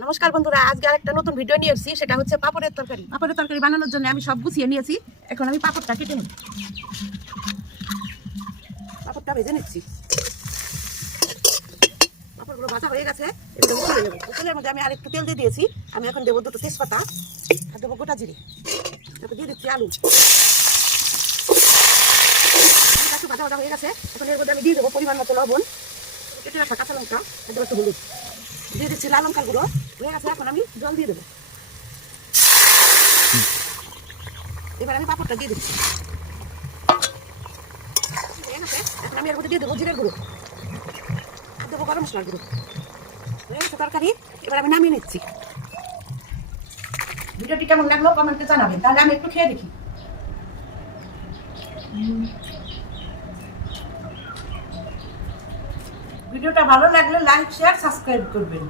নমস্কার বন্ধুরা, আজকে আরেকটা নতুন ভিডিও নিয়ে এসেছি। সেটা হচ্ছে পাপড়ের তরকারি। পাপড়ের তরকারি বানানোর জন্য আমি সব গুছিয়ে নিয়েছি। এখন আমি পাপড়টা কেটে নেব। পাপড়টা ভেজে নিচ্ছি। পাপড়গুলো ভাজা হয়ে গেছে, এগুলো তুলে নেব। তেলের মধ্যে আমি আরেকটু তেল দিয়ে দিয়েছি। আমি এখন দেবো দুটো তেজপাতা আর দেবো গোটা জিরে। তারপর দিয়ে দিচ্ছি আলু। একটু ভাজা ভাজা হয়ে গেছে, এখন এর মধ্যে আমি দিয়ে দেবো পরিমাণ মতো লবণ, কেটে রাখা কাঁচা লঙ্কা, আর দেবো একটু হলুদ, দিয়ে দিচ্ছি লাল লঙ্কার গুঁড়ো। হয়ে গেছে, এখন আমি জল দিয়ে দেবো। এবার আমি পাপড়টা দিয়ে দিচ্ছি। এখন আমি এর মধ্যে দিয়ে দেবো জিরের গুঁড়ো, দেবো গরম মশলার গুঁড়ো। হয়ে গেছে তরকারি, এবার আমি নামিয়ে নিচ্ছি। ভিডিওটি কেমন লাগলো কমেন্টে জানাবেন, তাহলে আমি একটু খেয়ে দেখি। ভিডিওটা ভালো লাগলে লাইক, শেয়ার, সাবস্ক্রাইব করবেন।